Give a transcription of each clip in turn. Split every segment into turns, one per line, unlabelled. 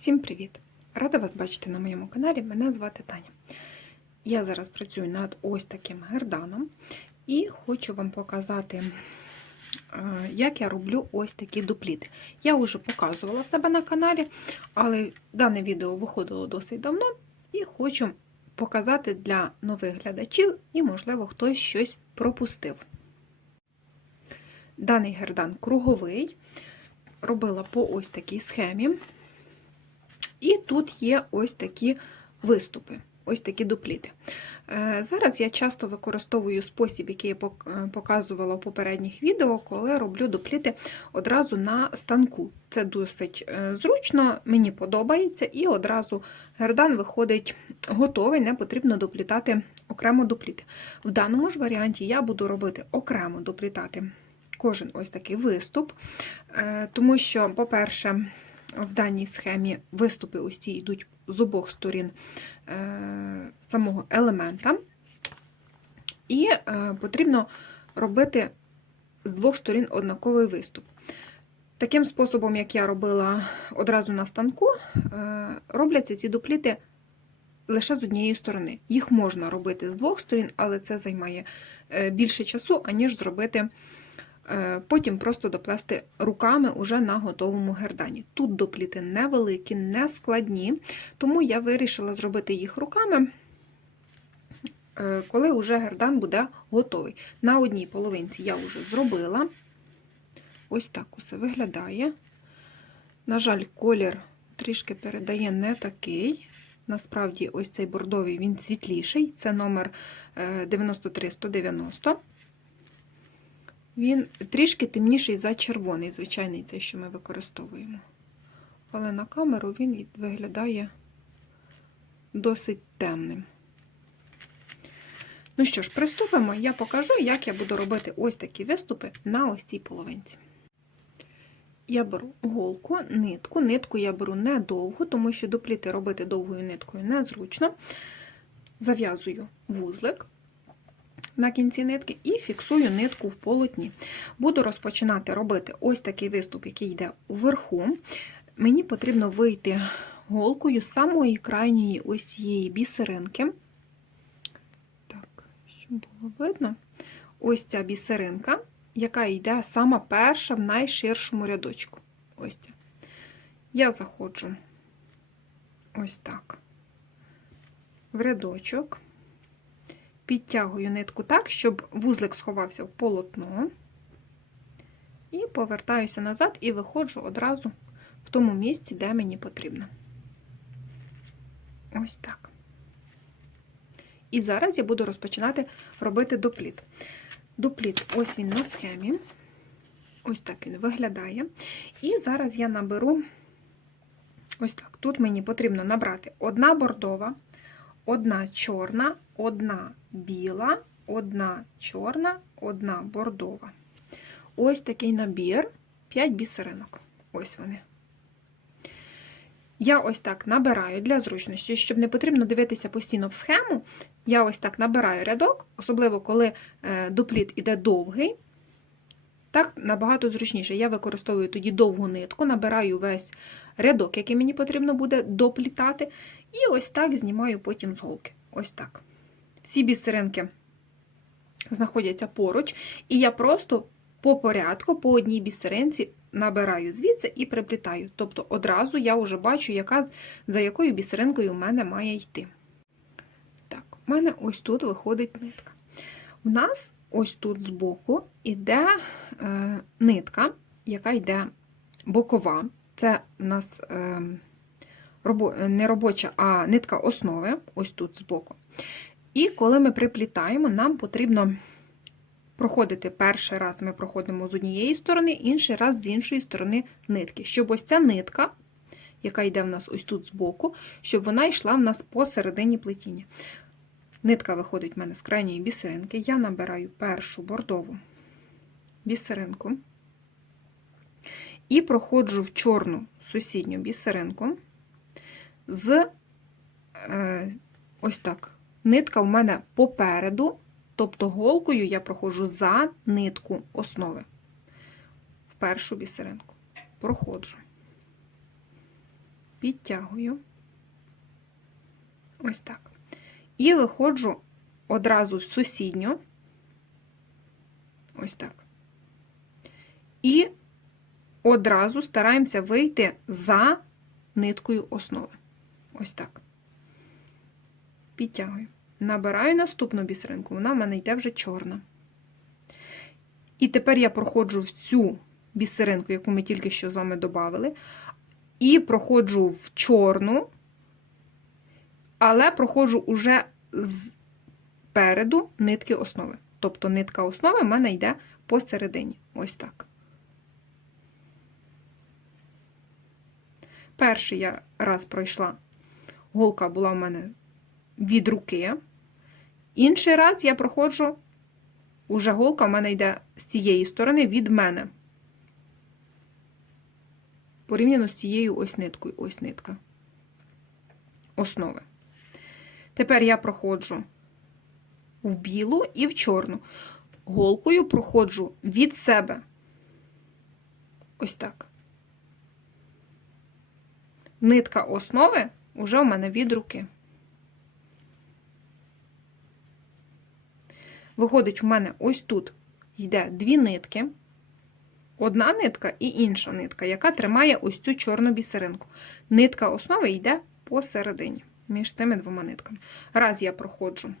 Всім привіт! Рада вас бачити на моєму каналі. Мене звати Таня. Я зараз працюю над ось таким герданом і хочу вам показати, е, як я роблю ось такі дупліти. Я вже показувала себе на каналі, але дане відео виходило досить давно і хочу показати для нових глядачів і, можливо, хтось щось пропустив. Даний гердан круговий, робила по ось такій схемі. І тут є ось такі виступи, ось такі дупліти. Е, Зараз я часто використовую спосіб, який я показувала в попередніх відео, коли роблю дупліти одразу на станку. Це досить е, зручно, мені подобається, і одразу гердан виходить готовий, не потрібно доплітати окремо дупліти. В даному ж варіанті я буду робити окремо доплітати кожен ось такий виступ, е, тому що, по-перше, в даній схемі виступи ось ці йдуть з обох сторін е, самого елемента, і е, потрібно робити з двох сторін однаковий виступ. Таким способом, як я робила одразу на станку, робляться ці дупліти лише з однієї сторони. Їх можна робити з двох сторін, але це займає більше часу, аніж зробити. Потім просто доплести руками уже на готовому гердані. Тут допліти невеликі, не складні, тому я вирішила зробити їх руками, коли вже гердан буде готовий. На одній половинці я вже зробила. Ось так усе виглядає. На жаль, колір трішки передає не такий. Насправді, ось цей бордовий він світліший, це номер 93190. Він трішки темніший за червоний, звичайний цей, що ми використовуємо. Але на камеру він виглядає досить темним. Ну що ж, приступимо, я покажу, як я буду робити ось такі виступи на ось цій половинці. Я беру голку, нитку. Нитку я беру недовго, тому що допліти робити довгою ниткою незручно. Зав'язую вузлик на кінці нитки і фіксую нитку в полотні. Буду розпочинати робити ось такий виступ, який йде вверху. Мені потрібно вийти голкою з самої крайньої ось цієї бісеринки. Так, щоб було видно, ось ця бісеринка, яка йде сама перша в найширшому рядочку. Ось ця. Я заходжу ось так, в рядочок підтягую нитку так, щоб вузлик сховався в полотно, і повертаюся назад і виходжу одразу в тому місці, де мені потрібно. Ось так. І зараз я буду розпочинати робити допліт. Допліт, ось він на схемі. Ось так він виглядає. І зараз я наберу, ось так, тут мені потрібно набрати одна бордова, одна чорна, одна біла, одна чорна, одна бордова. Ось такий набір, 5 бісеринок. Ось вони. Я ось так набираю для зручності, щоб не потрібно дивитися постійно в схему. Я ось так набираю рядок, особливо коли е, дупліт іде довгий. Так, набагато зручніше. Я використовую тоді довгу нитку, набираю весь рядок, який мені потрібно буде доплітати, і ось так знімаю потім з голки. Ось так. Всі бісеринки знаходяться поруч, і я просто по порядку, по одній бісеринці набираю звідси і приплітаю. Тобто одразу я вже бачу, яка, за якою бісеринкою в мене має йти. Так, у мене ось тут виходить нитка. У нас ось тут збоку йде е, нитка, яка йде бокова. Це у нас е, робо, не робоча, а нитка основи, ось тут збоку. І коли ми приплітаємо, нам потрібно проходити перший раз ми проходимо з однієї сторони, інший раз з іншої сторони нитки. Щоб ось ця нитка, яка йде в нас ось тут збоку, щоб вона йшла в нас посередині плетіння. Нитка виходить в мене з крайньої бісеринки. Я набираю першу бордову бісеринку і проходжу в чорну сусідню бісеринку з е, ось так. Нитка в мене попереду, тобто голкою я проходжу за нитку основи в першу бісеринку. Проходжу. підтягую. Ось так. І виходжу одразу в сусідню. Ось так. І одразу стараємося вийти за ниткою основи. Ось так. Підтягую. Набираю наступну бісеринку, вона в мене йде вже чорна. І тепер я проходжу в цю бісеринку, яку ми тільки що з вами додали, і проходжу в чорну, але проходжу уже спереду нитки основи. Тобто нитка основи в мене йде посередині. Ось так. Перший я раз пройшла, голка була в мене від руки. Інший раз я проходжу, уже голка в мене йде з цієї сторони від мене. Порівняно з цією ось ниткою, ось нитка основи. Tепер я проходжу в білу і в чорну. Голкою проходжу від себе. Ось так. Нитка основи вже у мене від руки. Виходить, у мене ось тут йде дві нитки. Одна нитка і інша нитка, яка тримає ось цю чорну бісеринку. Нитка основи йде посередині між цими двома нитками. Раз я проходжу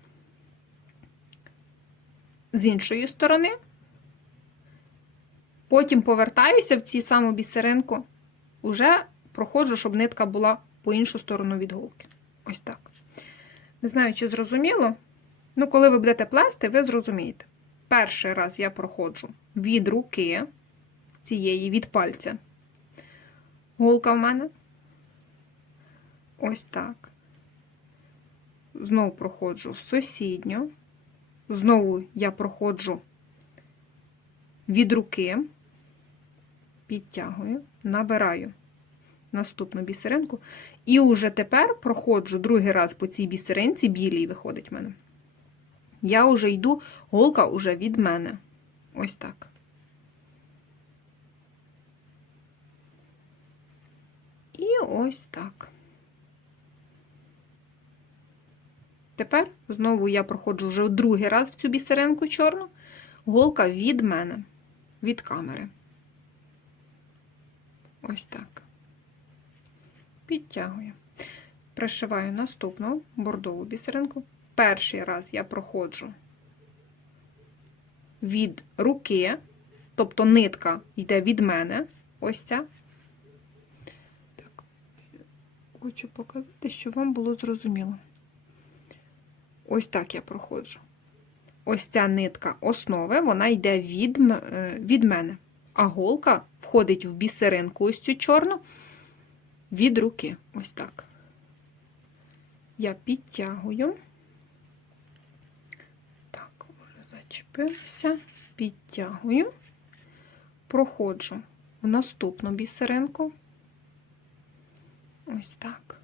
з іншої сторони, потім повертаюся в цю саму бісеринку, уже проходжу, щоб нитка була по іншу сторону від голки. Ось так. Не знаю, чи зрозуміло. Ну, коли ви будете плести, ви зрозумієте. Перший раз я проходжу від руки цієї, від пальця. Голка в мене. Ось так. Знову проходжу в сусідню. Знову я проходжу від руки, підтягую, набираю наступну бісеринку. І уже тепер проходжу другий раз по цій бісеринці, білій виходить в мене. Я вже йду, голка вже від мене. Ось так. І ось так. Тепер знову я проходжу вже другий раз в цю бісеринку чорну, голка від мене, від камери. Ось так. Підтягую. Пришиваю наступну бордову бісеринку. Перший раз я проходжу від руки, тобто нитка йде від мене. Ось ця. Так, хочу показати, щоб вам було зрозуміло. Ось так я проходжу. Ось ця нитка основи, вона йде від, від мене. А голка входить в бісеринку, ось цю чорну, від руки. Ось так. Я підтягую. Так, вже зачепився, підтягую, проходжу в наступну бісеринку. Ось так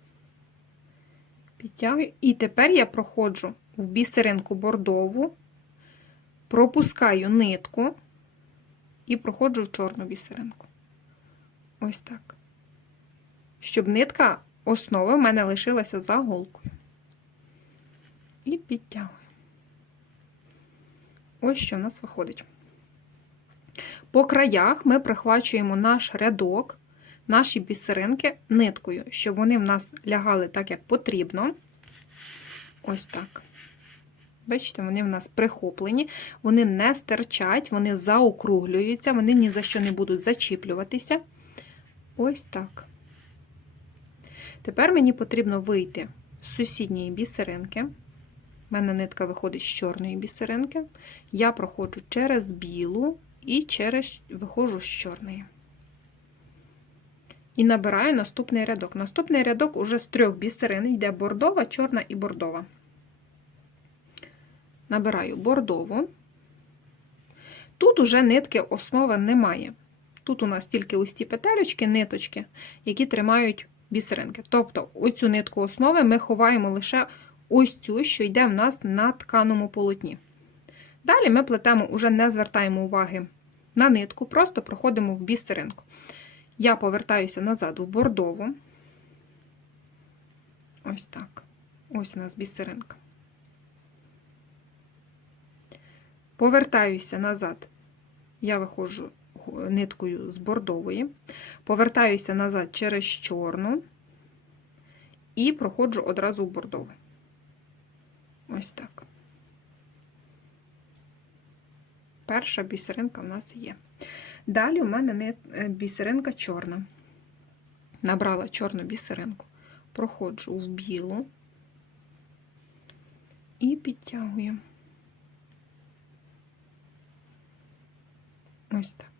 підтягую. І тепер я проходжу в бісеринку бордову, пропускаю нитку і проходжу в чорну бісеринку. Ось так. Щоб нитка основи в мене лишилася за голкою. І підтягую. Ось що в нас виходить. По краях ми прихвачуємо наш рядок наші бісеринки ниткою, щоб вони в нас лягали так, як потрібно. Ось так. Бачите, вони в нас прихоплені, вони не стерчать, вони заокруглюються, вони ні за що не будуть зачіплюватися. Ось так. Тепер мені потрібно вийти з сусідньої бісеринки. У мене нитка виходить з чорної бісеринки. Я проходжу через білу і через виходжу з чорної і набираю наступний рядок. Наступний рядок уже з трьох бісерин йде бордова, чорна і бордова. Набираю бордову. Тут уже нитки основи немає. Тут у нас тільки ось ці петелечки, ниточки, які тримають бісеринки. Тобто, оцю нитку основи ми ховаємо лише ось цю, що йде в нас на тканому полотні. Далі ми плетемо, уже не звертаємо уваги на нитку, просто проходимо в бісеринку. Я повертаюся назад в бордову. Ось так. Ось у нас бісеринка. Повертаюся назад. Я виходжу ниткою з бордової, повертаюся назад через чорну і проходжу одразу в бордову. Ось так. Перша бісеринка в нас є. Далі у мене е, бісеринка чорна. Набрала чорну бісеринку, проходжу в білу і підтягую. Ось так.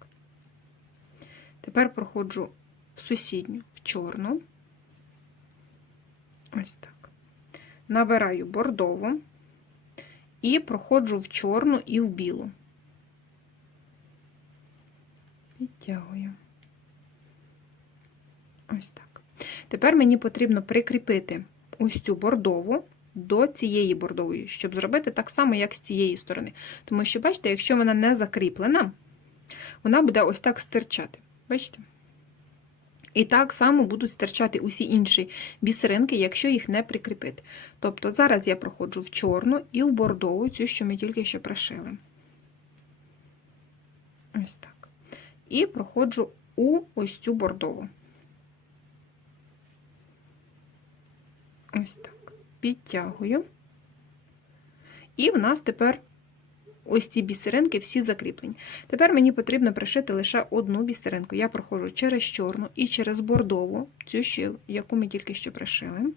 Тепер проходжу в сусідню, в чорну. Ось так. Набираю бордову і проходжу в чорну і в білу. Підтягую. Ось так. Тепер мені потрібно прикріпити ось цю бордову до цієї бордової, щоб зробити так само, як з цієї сторони. Тому що, бачите, якщо вона не закріплена, вона буде ось так стирчати. Бачите? І так само будуть стирчати усі інші бісеринки, якщо їх не прикріпити. Тобто зараз я проходжу в чорну і в бордову, цю, що ми тільки що пришили. Ось так. І проходжу у ось цю бордову. Ось так. Підтягую. І в нас тепер ось ці бісеринки всі закріплені. Тепер мені потрібно пришити лише одну бісеринку. Я проходжу через чорну і через бордову, цю, ще, яку ми тільки що пришили.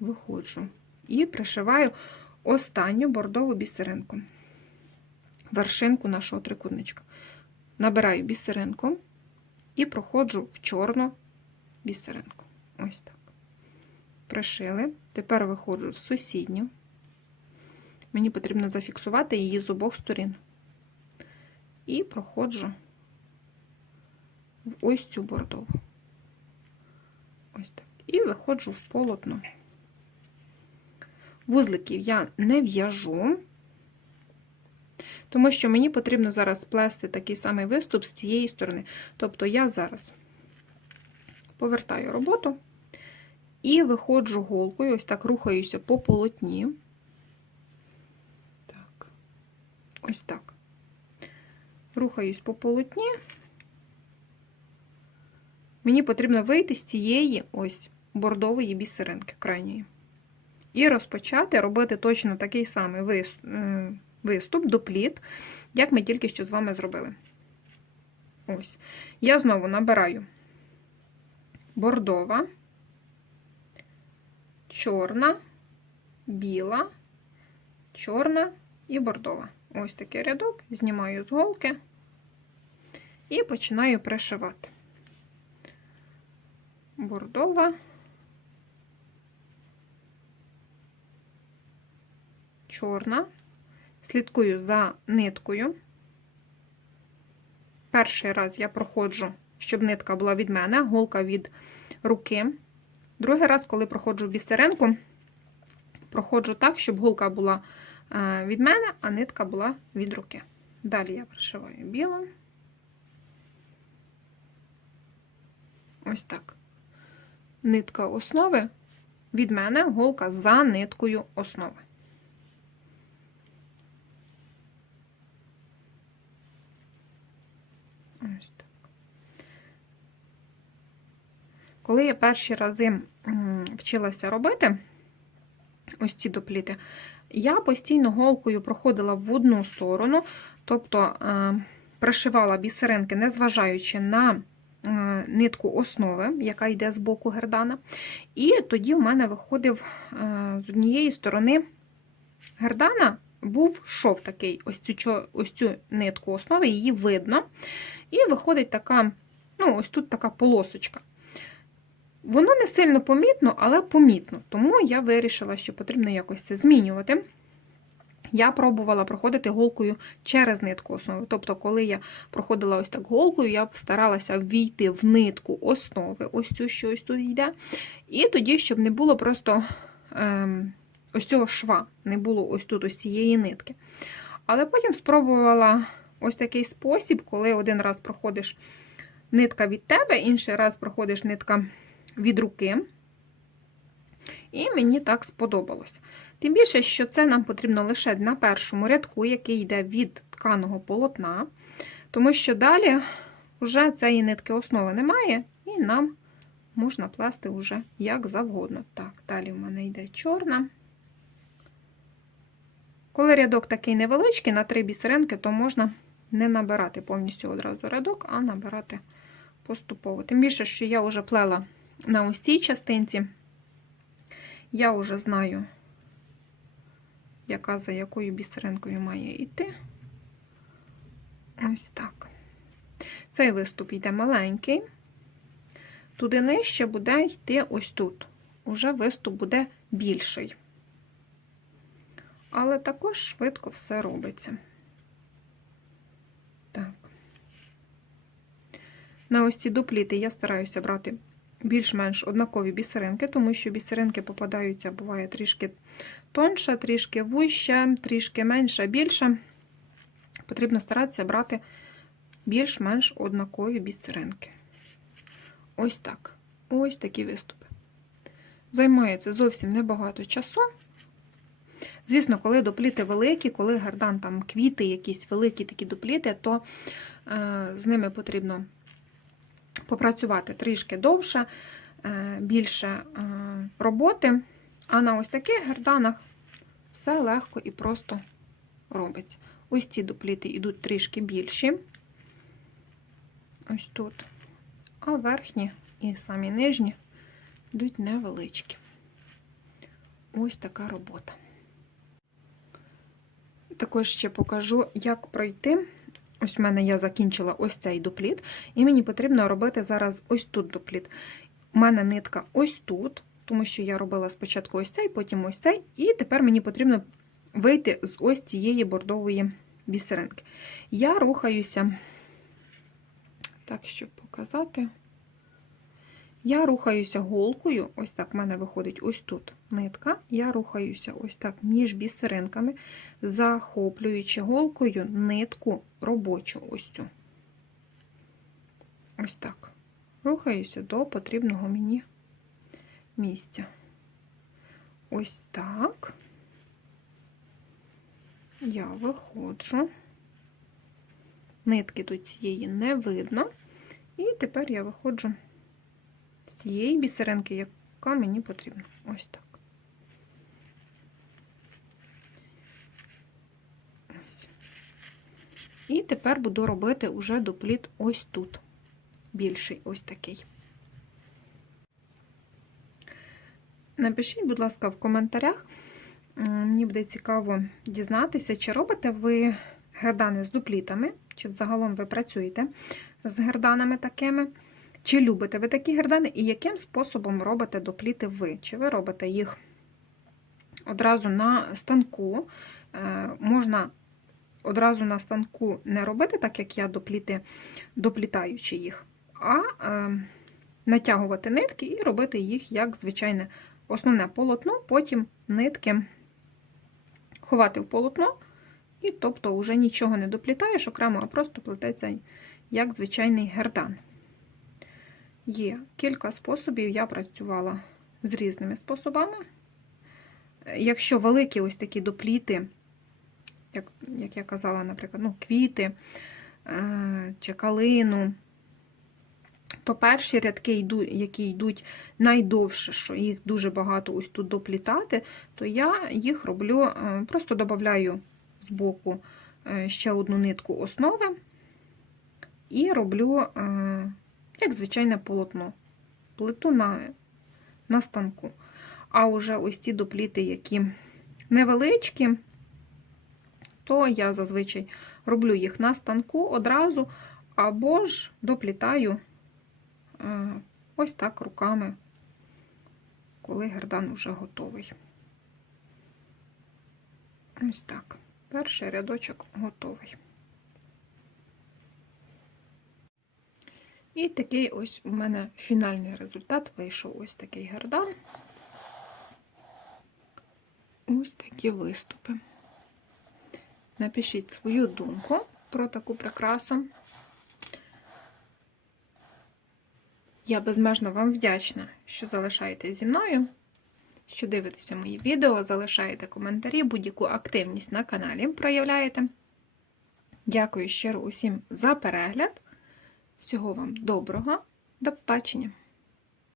Виходжу і пришиваю останню бордову бісеринку, вершинку нашого трикутничка. Набираю бісеринку і проходжу в чорну бісеринку. Ось так. Пришили. Тепер виходжу в сусідню. Мені потрібно зафіксувати її з обох сторін. І проходжу в ось цю бордову. Ось так. І виходжу в полотно. Вузликів я не в'яжу, тому що мені потрібно зараз сплести такий самий виступ з цієї сторони. Тобто я зараз повертаю роботу і виходжу голкою, ось так рухаюся по полотні. Так, ось так. Рухаюсь по полотні. Мені потрібно вийти з цієї ось бордової бісеринки крайньої. І розпочати робити точно такий самий е, виступ, допліт, як ми тільки що з вами зробили. Ось. Я знову набираю бордова, чорна, біла, чорна і бордова. Ось такий рядок, знімаю з голки і починаю пришивати. Бордова, чорна, слідкую за ниткою. Перший раз я проходжу, щоб нитка була від мене, голка від руки. Другий раз, коли проходжу бісеринку, проходжу так, щоб голка була від мене, а нитка була від руки. Далі я пришиваю білу. Ось так. Нитка основи від мене, голка за ниткою основи. Ось так. Коли я перші рази вчилася робити ось ці допліти, я постійно голкою проходила в одну сторону, тобто е, пришивала бісеринки, незважаючи на е, нитку основи, яка йде з боку гердана. І тоді в мене виходив е, з однієї сторони гердана був шов такий, ось цю, ось цю нитку основи, її видно. І виходить така, ну, ось тут така полосочка. Воно не сильно помітно, але помітно. Тому я вирішила, що потрібно якось це змінювати. Я пробувала проходити голкою через нитку основи. Тобто, коли я проходила ось так голкою, я старалася ввійти в нитку основи, ось цю, що ось тут йде. І тоді, щоб не було просто ем, ось цього шва, не було ось тут ось цієї нитки. Але потім спробувала ось такий спосіб, коли один раз проходиш нитка від тебе, інший раз проходиш нитка від руки. І мені так сподобалось. Тим більше, що це нам потрібно лише на першому рядку, який йде від тканого полотна, тому що далі вже цієї нитки основи немає, і нам можна плести вже як завгодно. Так, далі в мене йде чорна. Коли рядок такий невеличкий, на три бісеринки, то можна не набирати повністю одразу рядок, а набирати поступово. Тим більше, що я вже плела на ось цій частинці, я вже знаю, яка за якою бісеринкою має йти. Ось так. Цей виступ йде маленький. Туди нижче буде йти ось тут. Уже виступ буде більший. Але також швидко все робиться. Так. На ось ці дупліти я стараюся брати більш-менш однакові бісеринки, тому що бісеринки попадаються, буває трішки тонша, трішки вуща, трішки менша, більша. Потрібно старатися брати більш-менш однакові бісеринки. Ось так. Ось такі виступи. Займає це зовсім небагато часу. Звісно, коли допліти великі, коли гардан там квіти, якісь великі такі допліти, то е, з ними потрібно попрацювати трішки довше, е, більше е, роботи. А на ось таких гарданах все легко і просто робиться. Ось ці допліти йдуть трішки більші. Ось тут. А верхні і самі нижні йдуть невеличкі. Ось така робота. Також ще покажу, як пройти. Ось в мене я закінчила ось цей допліт, і мені потрібно робити зараз ось тут допліт. У мене нитка ось тут, тому що я робила спочатку ось цей, потім ось цей, і тепер мені потрібно вийти з ось цієї бордової бісеринки. Я рухаюся, так, щоб показати. Я рухаюся голкою, ось так в мене виходить ось тут нитка. Я рухаюся ось так між бісеринками, захоплюючи голкою нитку робочу ось цю. Ось так. Рухаюся до потрібного мені місця. Ось так. Я виходжу. Нитки тут цієї не видно. І тепер я виходжу з цієї бісеринки, яка мені потрібна. Ось так. І тепер буду робити уже дупліт ось тут. Більший ось такий. Напишіть, будь ласка, в коментарях. Мені буде цікаво дізнатися, чи робите ви гердани з дуплітами, чи взагалом ви працюєте з герданами такими. Чи любите ви такі гердани і яким способом робите допліти ви? Чи ви робите їх одразу на станку? Е, можна одразу на станку не робити, так як я допліти, доплітаючи їх, а е, натягувати нитки і робити їх як звичайне основне полотно, потім нитки ховати в полотно, і тобто вже нічого не доплітаєш окремо, а просто плететься як звичайний гердан. Є кілька способів, я працювала з різними способами. Якщо великі ось такі допліти, як як я казала, наприклад, ну, квіти е, чи калину, то перші рядки, які йдуть найдовше, що їх дуже багато ось тут доплітати, то я їх роблю, е, просто додаю з боку е, ще одну нитку основи і роблю як звичайне полотно. Плиту на на станку. А вже ось ці допліти, які невеличкі, то я зазвичай роблю їх на станку одразу, або ж доплітаю е, ось так руками, коли гердан вже готовий. Ось так. Перший рядочок готовий. І такий ось у мене фінальний результат вийшов ось такий гердан. Ось такі виступи. Напишіть свою думку про таку прикрасу. Я безмежно вам вдячна, що залишаєтесь зі мною. що дивитеся мої відео, залишаєте коментарі, будь-яку активність на каналі проявляєте. Дякую щиро усім за перегляд. Всього вам доброго. До побачення!